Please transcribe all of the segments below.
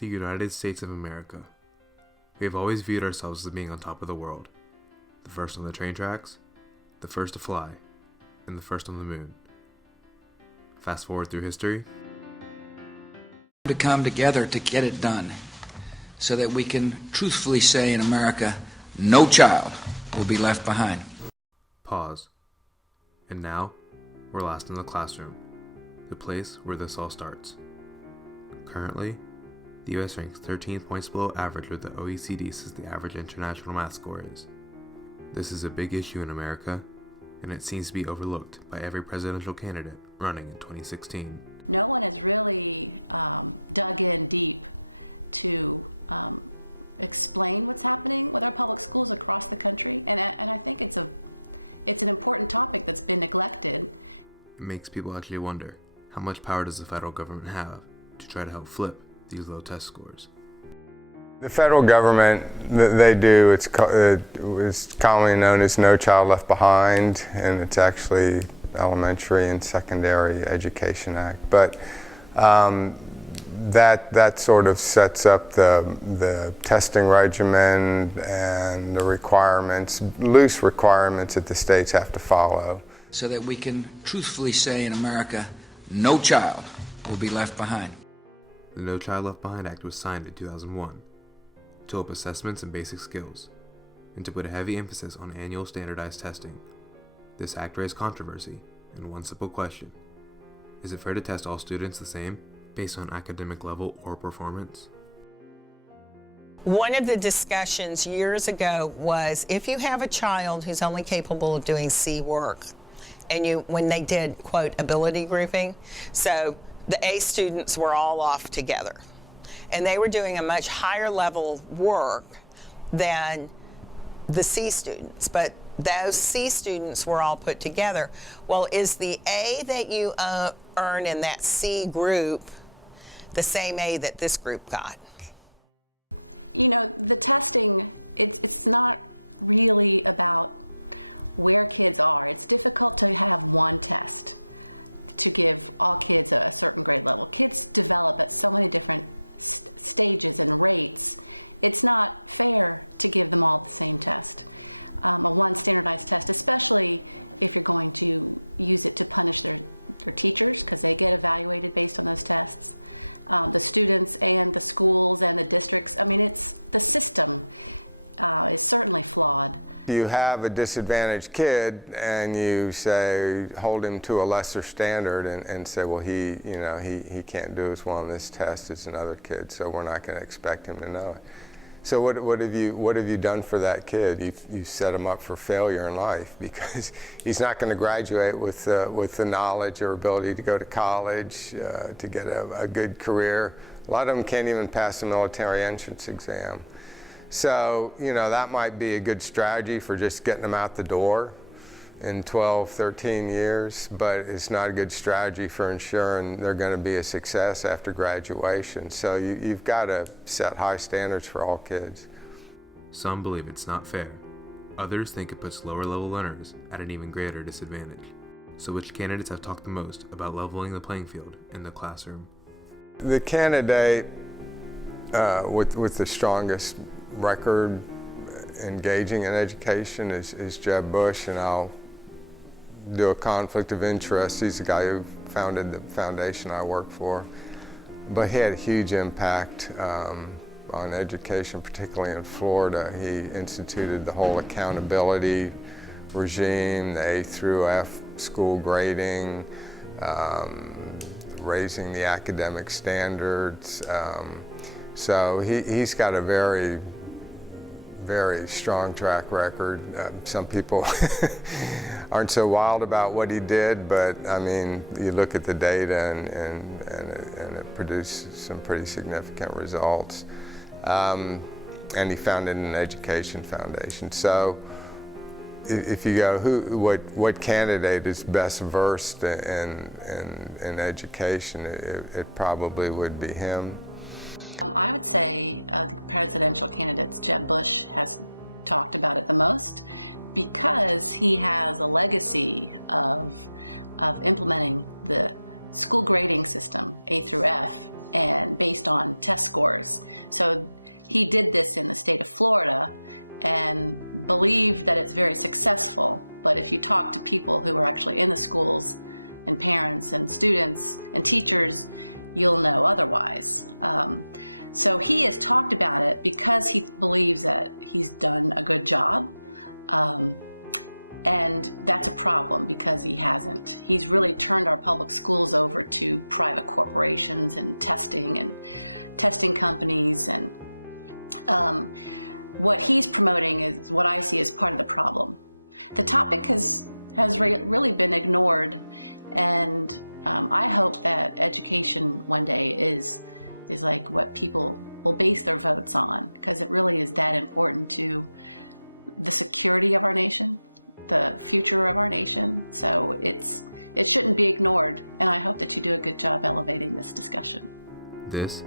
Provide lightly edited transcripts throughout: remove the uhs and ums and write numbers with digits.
The United States of America. We have always viewed ourselves as being on top of the world. The first on the train tracks, the first to fly, and the first on the moon. Fast forward through history. To come together to get it done so that we can truthfully say in America, no child will be left behind. Pause. And now, we're last in the classroom, the place where this all starts. Currently, the US ranks 13 points below average where the OECD says the average international math score is. This is a big issue in America, and it seems to be overlooked by every presidential candidate running in 2016. It makes people actually wonder, how much power does the federal government have to try to help flip these low test scores? The federal government, they do, it's commonly known as No Child Left Behind, and it's actually Elementary and Secondary Education Act. But that sort of sets up the testing regimen and the requirements, loose requirements that the states have to follow. So that we can truthfully say in America, no child will be left behind. The No Child Left Behind Act was signed in 2001 to help assessments and basic skills, and to put a heavy emphasis on annual standardized testing. This act raised controversy in one simple question: is it fair to test all students the same, based on academic level or performance? One of the discussions years ago was if you have a child who's only capable of doing C work, and when they did, quote, ability grouping, so the A students were all off together, and they were doing a much higher level work than the C students, but those C students were all put together. Well, is the A that you earn in that C group the same A that this group got? You have a disadvantaged kid and you say, hold him to a lesser standard and say, well, he can't do as well on this test as another kid, so we're not going to expect him to know it. So what have you done for that kid? You've set him up for failure in life, because he's not going to graduate with the knowledge or ability to go to college, to get a good career. A lot of them can't even pass the military entrance exam. So, that might be a good strategy for just getting them out the door in 12, 13 years, but it's not a good strategy for ensuring they're going to be a success after graduation. So you've got to set high standards for all kids. Some believe it's not fair. Others think it puts lower level learners at an even greater disadvantage. So which candidates have talked the most about leveling the playing field in the classroom? The candidate with the strongest record engaging in education is Jeb Bush, and I'll do a conflict of interest. He's the guy who founded the foundation I work for, but he had a huge impact on education, particularly in Florida. He instituted the whole accountability regime, the A through F school grading, raising the academic standards. So he's got a very, very strong track record. Some people aren't so wild about what he did, but I mean, you look at the data and it produced some pretty significant results. And he founded an education foundation. So if you go, what candidate is best versed in education, it probably would be him. This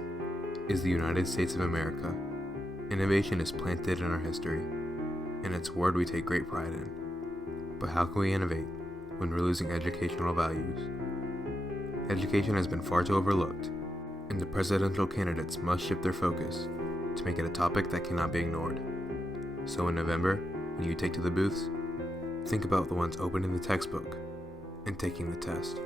is the United States of America. Innovation is planted in our history, and it's a word we take great pride in. But how can we innovate when we're losing educational values? Education has been far too overlooked, and the presidential candidates must shift their focus to make it a topic that cannot be ignored. So in November, when you take to the booths, think about the ones opening the textbook and taking the test.